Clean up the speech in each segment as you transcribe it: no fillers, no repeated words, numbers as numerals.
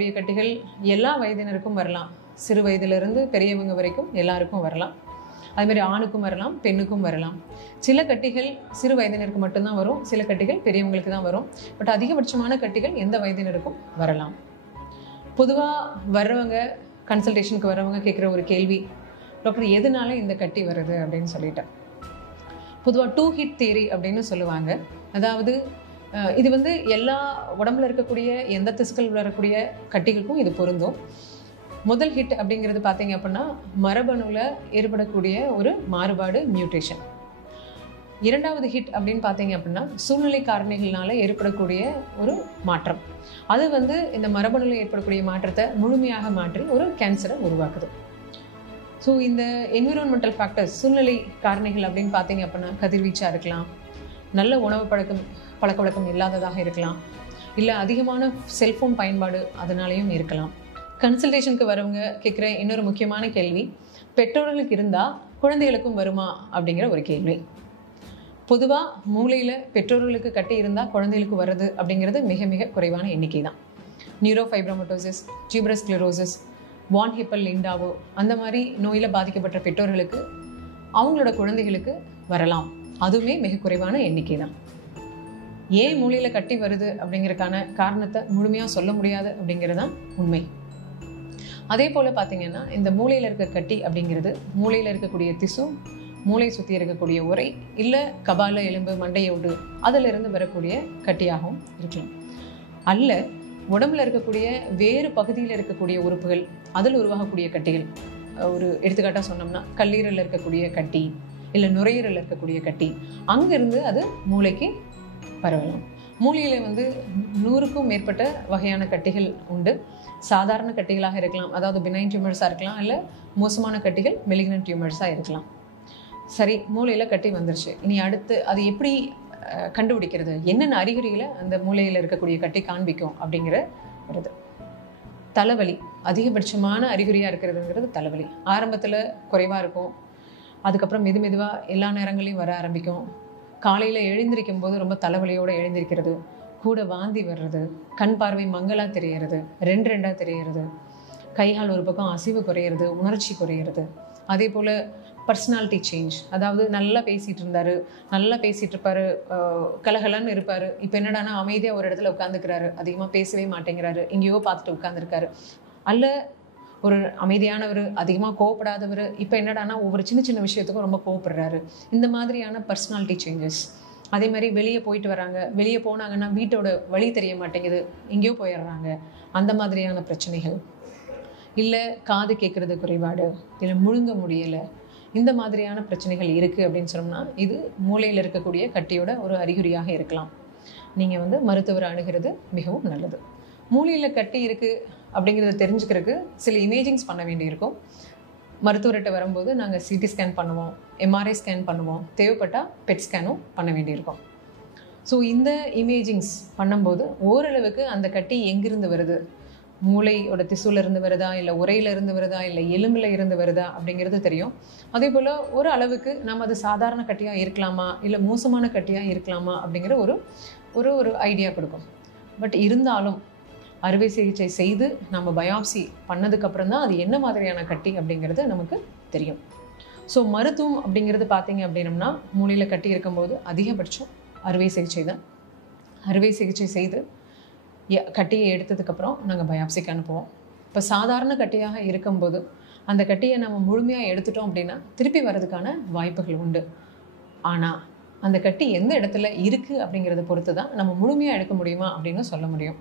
வரக்கூடிய கட்டிகள் எல்லா வயதினருக்கும் வரலாம். சிறு வயதிலிருந்து பெரியவங்க வரைக்கும் எல்லாருக்கும் வரலாம். அதுமாதிரி ஆணுக்கும் வரலாம், பெண்ணுக்கும் வரலாம். சில கட்டிகள் சிறு வயதினருக்கு மட்டும்தான் வரும், சில கட்டிகள் பெரியவங்களுக்கு தான் வரும். பட் அதிகபட்சமான கட்டிகள் எந்த வயதினருக்கும் வரலாம். பொதுவாக வர்றவங்க, கன்சல்டேஷனுக்கு வர்றவங்க கேட்குற ஒரு கேள்வி, டாக்டர் எதனால இந்த கட்டி வருது அப்படின்னு சொல்லிட்டேன். பொதுவாக 2 ஹிட் தியரி அப்படின்னு சொல்லுவாங்க. அதாவது இது வந்து எல்லா உடம்புல இருக்கக்கூடிய எந்த திசுக்கள் வரக்கூடிய கட்டிகளுக்கும் இது பொருந்தும். முதல் ஹிட் அப்படிங்கிறது பார்த்தீங்க அப்படின்னா மரபணுவில் ஏற்படக்கூடிய ஒரு மாறுபாடு, மியூட்டேஷன். இரண்டாவது ஹிட் அப்படின்னு பார்த்தீங்க அப்படின்னா சூழ்நிலை காரணிகள்னால ஏற்படக்கூடிய ஒரு மாற்றம். அது வந்து இந்த மரபணுவில் ஏற்படக்கூடிய மாற்றத்தை முழுமையாக மாற்றி ஒரு கேன்சரை உருவாக்குது. ஸோ இந்த என்விரான்மெண்டல் ஃபேக்டர்ஸ், சூழ்நிலை காரணிகள் அப்படின்னு பார்த்தீங்க அப்படின்னா கதிர்வீச்சாக இருக்கலாம், நல்ல உணவு பழக்க வழக்கம் இல்லாததாக இருக்கலாம், இல்லை அதிகமான செல்ஃபோன் பயன்பாடு அதனாலேயும் இருக்கலாம். கன்சல்டேஷனுக்கு வரவங்க கேட்குற இன்னொரு முக்கியமான கேள்வி, பெற்றோர்களுக்கு இருந்தால் குழந்தைகளுக்கும் வருமா அப்படிங்கிற ஒரு கேள்வி. பொதுவாக மூளையில் பெற்றோர்களுக்கு கட்டி இருந்தால் குழந்தைகளுக்கு வர்றது அப்படிங்கிறது மிக மிக குறைவான எண்ணிக்கை தான். நியூரோஃபைப்ரோமட்டோசிஸ், டியூபரஸ் ஸ்க்ளெரோசிஸ், வான் ஹிப்பல் லிண்டாவோ அந்த மாதிரி நோயில் பாதிக்கப்பட்ட பெற்றோர்களுக்கு அவங்களோட குழந்தைகளுக்கு வரலாம். அதுவுமே மிக குறைவான எண்ணிக்கை தான். ஏன் மூளையில் கட்டி வருது அப்படிங்கிறதுக்கான காரணத்தை முழுமையாக சொல்ல முடியாது அப்படிங்கிறது தான் உண்மை. அதே போல் பார்த்தீங்கன்னா இந்த மூளையில் இருக்க கட்டி அப்படிங்கிறது மூளையில் இருக்கக்கூடிய திசு, மூளை சுற்றி இருக்கக்கூடிய உறை, இல்லை கபால எலும்பு, மண்டையோடு அதிலிருந்து வரக்கூடிய கட்டியாகவும் இருக்கலாம். அல்ல உடம்புல இருக்கக்கூடிய வேறு பகுதியில் இருக்கக்கூடிய உறுப்புகள், அதில் உருவாகக்கூடிய கட்டிகள். ஒரு எடுத்துக்காட்டாக சொன்னோம்னா கல்லீரலில் இருக்கக்கூடிய கட்டி, இல்லை நுரையீரலில் இருக்கக்கூடிய கட்டி, அங்கேருந்து அது மூளைக்கு பரவலாம். மூளையில் வந்து 100க்கும் மேற்பட்ட வகையான கட்டிகள் உண்டு. சாதாரண கட்டிகளாக இருக்கலாம், அதாவது பினைன் டியூமர்ஸாக இருக்கலாம், இல்லை மோசமான கட்டிகள் மெலிக்னன்ட் டியூமர்ஸாக இருக்கலாம். சரி, மூளையில் கட்டி வந்துருச்சு, இனி அடுத்து அது எப்படி கண்டுபிடிக்கிறது, என்னென்ன அறிகுறிகளை அந்த மூளையில் இருக்கக்கூடிய கட்டி காண்பிக்கும் அப்படிங்கிற வருது. தலைவலி அதிகபட்சமான அறிகுறியாக இருக்கிறதுங்கிறது தலைவலி. ஆரம்பத்தில் குறைவாக இருக்கும், அதுக்கப்புறம் மெதுவாக எல்லா நேரங்களையும் வர ஆரம்பிக்கும். காலையில் எழுந்திருக்கும் போது ரொம்ப தலைவலியோடு எழுந்திருக்கிறது, கூட வாந்தி வர்றது, கண் பார்வை மங்கலாக தெரியறது, ரெண்டாக தெரியறது, கைகால் ஒரு பக்கம் அசைவு குறையிறது, உணர்ச்சி குறையிறது. அதே போல் பர்சனாலிட்டி சேஞ்ச், அதாவது நல்லா பேசிகிட்டு இருந்தார், நல்லா பேசிகிட்டு இருப்பார், கலகலன்னு இருப்பார், இப்போ என்னடானா அமைதியாக ஒரு இடத்துல உட்காந்துக்கிறாரு, அதிகமாக பேசவே மாட்டேங்கிறாரு, எங்கேயோ பார்த்துட்டு உட்காந்துருக்காரு. அல்ல ஒரு அமைதியானவர், அதிகமாக கோவப்படாதவர், இப்போ என்னடானா ஒவ்வொரு சின்ன சின்ன விஷயத்துக்கும் ரொம்ப கோவப்படுறாரு. இந்த மாதிரியான பர்சனாலிட்டி சேஞ்சஸ். அதே மாதிரி வெளியே போயிட்டு வராங்க, வெளியே போனாங்கன்னா வீட்டோட வழி தெரிய மாட்டேங்குது, எங்கேயோ போயிடுறாங்க, அந்த மாதிரியான பிரச்சனைகள். இல்லை காது கேட்குறது குறைபாடு, இல்லை முழுங்க முடியலை, இந்த மாதிரியான பிரச்சனைகள் இருக்குது அப்படின்னு சொன்னோம்னா இது மூளையில் இருக்கக்கூடிய கட்டியோட ஒரு அறிகுறியாக இருக்கலாம். நீங்கள் வந்து மருத்துவரை அணுகிறது மிகவும் நல்லது. மூளையில் கட்டி இருக்குது அப்படிங்கிறத தெரிஞ்சுக்கிறதுக்கு சில இமேஜிங்ஸ் பண்ண வேண்டியிருக்கும். மருத்துவர்கிட்ட வரும்போது நாங்கள் சிடி ஸ்கேன் பண்ணுவோம், எம்ஆர்ஐ ஸ்கேன் பண்ணுவோம், தேவைப்பட்டால் பெட் ஸ்கேனும் பண்ண வேண்டியிருக்கும். ஸோ இந்த இமேஜிங்ஸ் பண்ணும்போது ஓரளவுக்கு அந்த கட்டி எங்கிருந்து வருது, மூளையோட திசுலேருந்து வருதா, இல்லை உரையிலிருந்து வருதா, இல்லை எலும்பில் இருந்து வருதா அப்படிங்கிறது தெரியும். அதே போல் ஒரு அளவுக்கு நம்ம அது சாதாரண கட்டியாக இருக்கலாமா, இல்லை மோசமான கட்டியாக இருக்கலாமா அப்படிங்கிற ஒரு ஐடியா கொடுக்கும். பட் இருந்தாலும் அறுவை சிகிச்சை செய்து நம்ம பயாப்சி பண்ணதுக்கப்புறம் தான் அது என்ன மாதிரியான கட்டி அப்படிங்கிறது நமக்கு தெரியும். ஸோ மருத்துவம் அப்படிங்கிறது பார்த்தீங்க அப்படின்னம்னா மூளையில் கட்டி இருக்கும்போது அதிகபட்சம் அறுவை சிகிச்சை தான். அறுவை சிகிச்சை செய்து கட்டியை எடுத்ததுக்கப்புறம் நாங்கள் பயாப்சிக்கு அனுப்புவோம். இப்போ சாதாரண கட்டியாக இருக்கும்போது அந்த கட்டியை நம்ம முழுமையாக எடுத்துட்டோம் அப்படின்னா திருப்பி வர்றதுக்கான வாய்ப்புகள் உண்டு. ஆனால் அந்த கட்டி எந்த இடத்துல இருக்குது அப்படிங்கிறத பொறுத்து தான் நம்ம முழுமையாக எடுக்க முடியுமா அப்படின்னு சொல்ல முடியும்.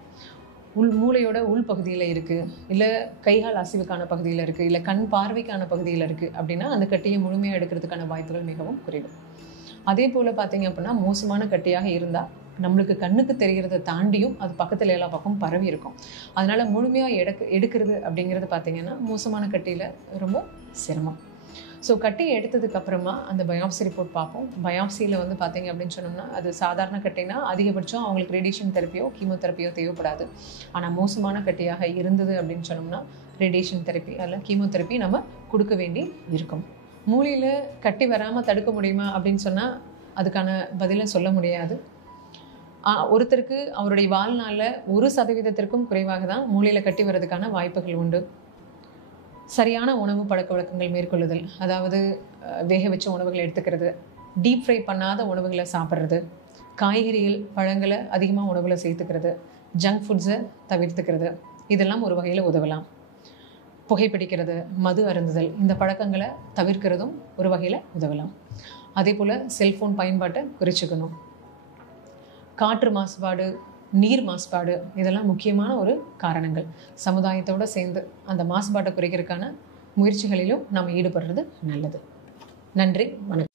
மூளையோட உள் பகுதியில் இருக்குது, இல்லை கைகால் அசைவுக்கான பகுதியில் இருக்குது, இல்லை கண் பார்வைக்கான பகுதியில் இருக்குது அப்படின்னா அந்த கட்டியை முழுமையாக எடுக்கிறதுக்கான வாய்ப்புகள் மிகவும் குறைவு. அதே போல் பார்த்தீங்க அப்படின்னா மோசமான கட்டியாக இருந்தால் நம்மளுக்கு கண்ணுக்கு தெரிகிறத தாண்டியும் அது பக்கத்தில் எல்லா பக்கமும் பரவி இருக்கும். அதனால் முழுமையாக எடுக்கிறது அப்படிங்கிறது பார்த்திங்கன்னா மோசமான கட்டியில் ரொம்ப சிரமம். ஸோ கட்டியை எடுத்ததுக்கப்புறமா அந்த பயாப்சி ரிப்போர்ட் பார்ப்போம். பயாப்சியில் வந்து பார்த்திங்க அப்படின்னு சொன்னோம்னா அது சாதாரண கட்டினா அதிகபட்சம் அவங்களுக்கு ரேடியேஷன் தெரப்பியோ கீமோதெரப்பியோ தேவைப்படாது. ஆனால் மோசமான கட்டியாக இருந்தது அப்படின்னு சொன்னோம்னா ரேடியேஷன் தெரப்பி அல்ல கீமோதெரப்பி நம்ம கொடுக்க வேண்டி இருக்கும். மூளையில் கட்டி வராமல் தடுக்க முடியுமா அப்படின்னு சொன்னால் அதுக்கான பதிலை சொல்ல முடியாது. ஒருத்தருக்கு அவருடைய வாழ்நாளில் 1% குறைவாக தான் மூளையில் கட்டி வர்றதுக்கான வாய்ப்புகள் உண்டு. சரியான உணவு பழக்க வழக்கங்கள் மேற்கொள்ளுதல், அதாவது வேக வச்ச உணவுகளை எடுத்துக்கிறது, டீப் ஃப்ரை பண்ணாத உணவுகளை சாப்பிட்றது, காய்கறிகள் பழங்களை அதிகமாக உணவில் சேர்த்துக்கிறது, ஜங்க் ஃபுட்ஸை தவிர்த்துக்கிறது, இதெல்லாம் ஒரு வகையில் உதவலாம். புகைப்பிடிக்கிறது, மது அருந்துதல், இந்த பழக்கங்களை தவிர்க்கிறதும் ஒரு வகையில் உதவலாம். அதே போல் செல்ஃபோன் பயன்பாட்டை குறைச்சிக்கணும். காற்று மாசுபாடு, நீர் மாசுபாடு, இதெல்லாம் முக்கியமான ஒரு காரணங்கள். சமுதாயத்தோடு சேர்ந்து அந்த மாசுபாட்டை குறைக்கிறதுக்கான முயற்சிகளிலும் நாம் ஈடுபடுறது நல்லது. நன்றி, வணக்கம்.